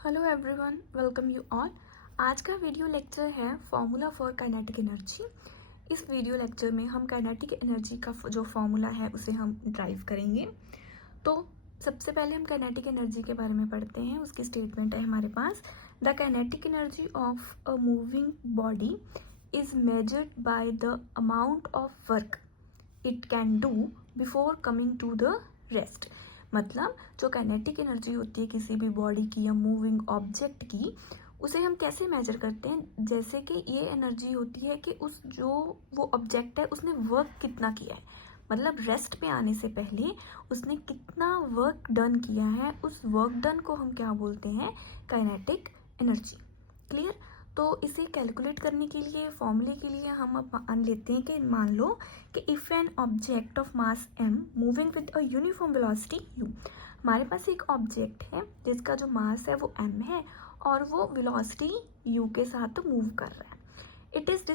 Hello everyone, welcome you all. आज का video lecture है फॉर्मूला फॉर काइनेटिक एनर्जी। इस वीडियो लेक्चर में हम काइनेटिक एनर्जी का जो फॉर्मूला है उसे हम ड्राइव करेंगे। तो सबसे पहले हम काइनेटिक एनर्जी के बारे में पढ़ते हैं। उसकी स्टेटमेंट है हमारे पास, the kinetic energy of a moving body is measured by the amount of work it can do before coming to the rest. मतलब जो काइनेटिक एनर्जी होती है किसी भी बॉडी की या मूविंग ऑब्जेक्ट की, उसे हम कैसे मेजर करते हैं। जैसे कि ये एनर्जी होती है कि उस जो वो ऑब्जेक्ट है उसने वर्क कितना किया है, मतलब रेस्ट पे आने से पहले उसने कितना वर्क डन किया है, उस वर्क डन को हम क्या बोलते हैं, काइनेटिक एनर्जी। क्लियर। तो इसे कैलकुलेट करने के लिए, फॉर्मूले के लिए हम अब मान लेते हैं कि मान लो कि if an object of mass m moving with a uniform velocity u, हमारे पास एक ऑब्जेक्ट है जिसका जो मास है वो m है और वो वेलोसिटी u के साथ मूव कर रहा है। It is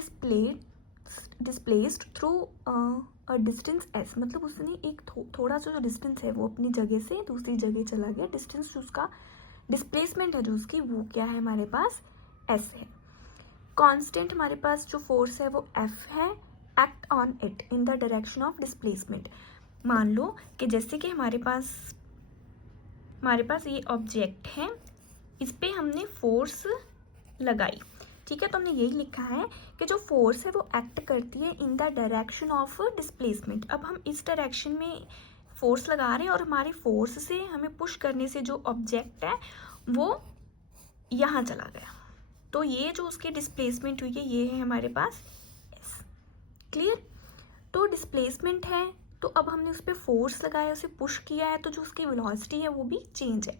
displaced through a distance s, मतलब उसने एक थोड़ा सा जो डिस्टेंस है वो अपनी जगह से दूसरी जगह चला गया। डिस्टेंस उसका डिस्प्लेसमेंट है जो उसकी, वो क्या है हमारे पास, s है। कांस्टेंट हमारे पास जो फोर्स है वो F है। Act on it in the direction of displacement. मान लो कि जैसे कि हमारे पास ये ऑब्जेक्ट है, इस पे हमने फोर्स लगाई, ठीक है। तो हमने यही लिखा है कि जो फोर्स है वो एक्ट करती है in the direction of displacement. अब हम इस डायरेक्शन में फोर्स लगा रहे हैं और हमारे फोर्स से हमें पुश करने से जो ऑब्जेक्ट है वो यहाँ चला गया। तो ये जो उसकी डिस्प्लेसमेंट हुई है ये है हमारे पास s। क्लियर। तो डिस्प्लेसमेंट है, तो अब हमने उस पर फोर्स लगाया, उसे पुश किया है, तो जो उसकी वेलोसिटी है वो भी चेंज है।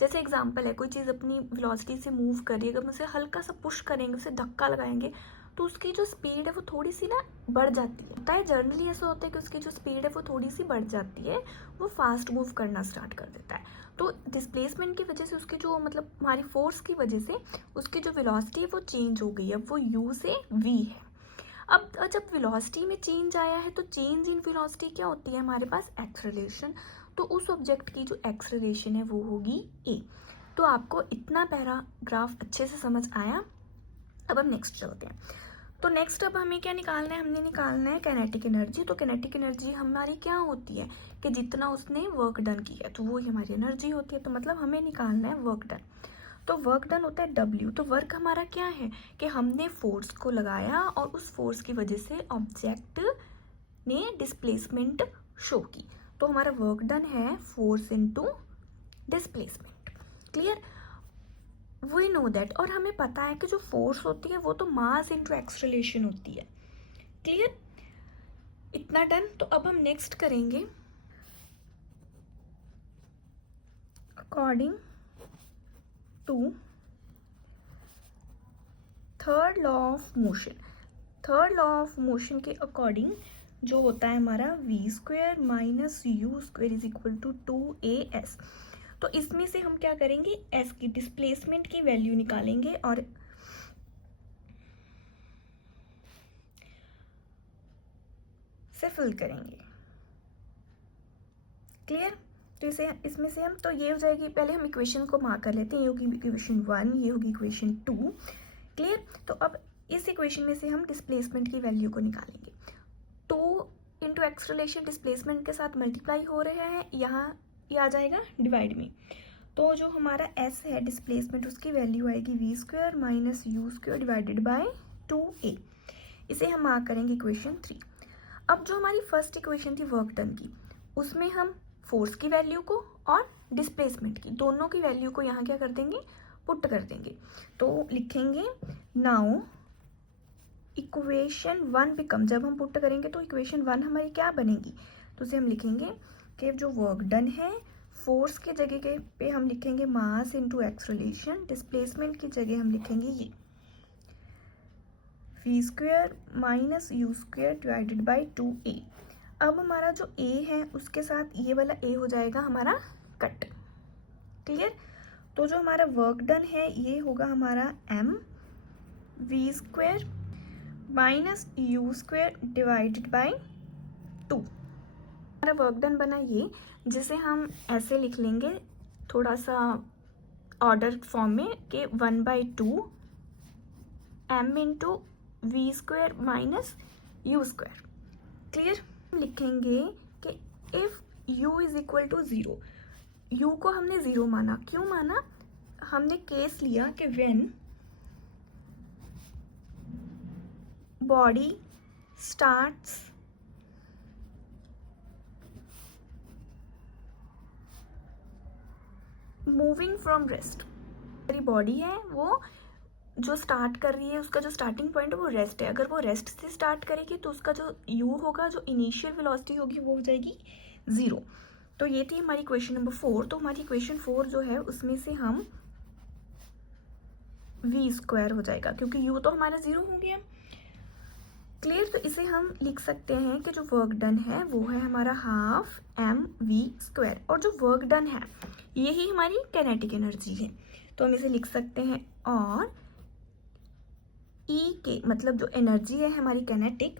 जैसे एग्जांपल है, कोई चीज़ अपनी वेलोसिटी से मूव कर रही है, अगर हम उसे हल्का सा पुश करेंगे, उसे धक्का लगाएंगे, तो उसकी जो स्पीड है वो थोड़ी सी ना बढ़ जाती है। होता है जनरली ऐसा होता है कि उसकी जो स्पीड है वो थोड़ी सी बढ़ जाती है, वो फास्ट मूव करना स्टार्ट कर देता है। तो डिस्प्लेसमेंट की वजह से उसकी जो, मतलब हमारी फोर्स की वजह से उसकी जो वेलोसिटी है वो चेंज हो गई है, वो u से v है। अब जब वेलोसिटी में चेंज आया है तो चेंज इन वेलोसिटी क्या होती है हमारे पास, एक्सेलरेशन। तो उस ऑब्जेक्ट की जो एक्सेलरेशन है वो होगी a। तो आपको इतना पैराग्राफ अच्छे से समझ आया। अब हम नेक्स्ट चलते हैं। तो नेक्स्ट अब हमें क्या निकालना है, हमने निकालना है काइनेटिक एनर्जी। तो काइनेटिक एनर्जी हमारी क्या होती है कि जितना उसने वर्क डन किया तो वो ही हमारी एनर्जी होती है। तो मतलब हमें निकालना है वर्क डन। तो वर्क डन होता है W। तो वर्क हमारा क्या है कि हमने फोर्स को लगाया और उस फोर्स की वजह से ऑब्जेक्ट ने डिस्प्लेसमेंट शो की, तो हमारा वर्क डन है force into displacement. Clear. We know that, और हमें पता है कि जो फोर्स होती है वो तो मास इनटू एक्सेलरेशन होती है। क्लियर। इतना डन। तो अब हम नेक्स्ट करेंगे according to third law of motion. Third law of motion के अकॉर्डिंग जो होता है हमारा v² minus u² is equal to 2as। तो इसमें से हम क्या करेंगे, s की डिस्प्लेसमेंट की वैल्यू निकालेंगे और से फिल करेंगे। क्लियर। तो इसे इसमें से हम, तो ये हो जाएगी, पहले हम इक्वेशन को मार्क कर लेते हैं। ये होगी इक्वेशन 1, ये होगी इक्वेशन 2। क्लियर। तो अब इस इक्वेशन में से हम डिस्प्लेसमेंट की वैल्यू को निकालेंगे। 2 इंटू एक्सेलरेशन डिस्प्लेसमेंट के साथ मल्टीप्लाई हो रहे हैं, यहाँ ये आ जाएगा डिवाइड में। तो जो हमारा s है डिस्प्लेसमेंट, उसकी वैल्यू आएगी v² minus u² divided by 2a। इसे हम मार्क करेंगे इक्वेशन 3। अब जो हमारी फर्स्ट इक्वेशन थी वर्क डन की, उसमें हम फोर्स की वैल्यू को और डिस्प्लेसमेंट की, दोनों की वैल्यू को यहाँ क्या कर देंगे, पुट कर देंगे। तो लिखेंगे नाउ इक्वेशन 1 बिकम, जब हम पुट करेंगे तो इक्वेशन 1 हमारी क्या बनेगी, तो उसे हम लिखेंगे कि जो वर्क डन है फोर्स की जगह के पे हम लिखेंगे मास इनटू एक्सेलरेशन, डिस्प्लेसमेंट की जगह हम लिखेंगे ये v² minus u² divided by 2a। अब हमारा जो a है उसके साथ ये वाला a हो जाएगा हमारा कट। क्लियर। तो जो हमारा वर्क डन है ये होगा हमारा m v² minus u² divided by 2। हमारा वर्क डन बना ये, जिसे हम ऐसे लिख लेंगे, थोड़ा सा ऑर्डर फॉर्म में कि 1/2 m into v square minus u square. Clear? लिखेंगे कि if u is equal to 0, u को हमने 0 माना। क्यों माना? हमने केस लिया कि when body starts moving from rest. हमारी बॉडी है वो जो स्टार्ट कर रही है, उसका जो स्टार्टिंग पॉइंट है वो रेस्ट है। अगर वो रेस्ट से स्टार्ट करेगी तो उसका जो u होगा, जो इनिशियल वेलोसिटी होगी, वो हो जाएगी 0। तो ये थी हमारी क्वेश्चन नंबर 4। तो हमारी क्वेश्चन 4 जो है उसमें से हम v स्क्वायर हो जाएगा क्योंकि u तो हमारा 0 हो गया। क्लियर? तो इसे हम लिख सकते हैं कि जो वर्क डन है वो है हमारा हाफ mv स्क्वायर, और जो वर्क डन है यही हमारी काइनेटिक एनर्जी है। तो हम इसे लिख सकते हैं, और E के मतलब जो एनर्जी है हमारी काइनेटिक,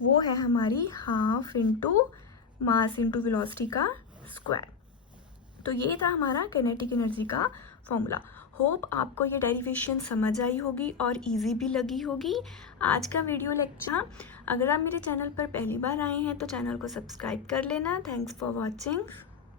वो है हमारी half into mass into velocity का स्क्वायर। तो ये था हमारा काइनेटिक एनर्जी का फॉर्मूला। होप आपको ये डेरिवेशन समझ आई होगी और इजी भी लगी होगी। आज का वीडियो लेक्चर, अगर आप मेरे चैनल पर पहली बार आए हैं तो चैनल को सब्सक्राइब कर लेना। Thanks for watching.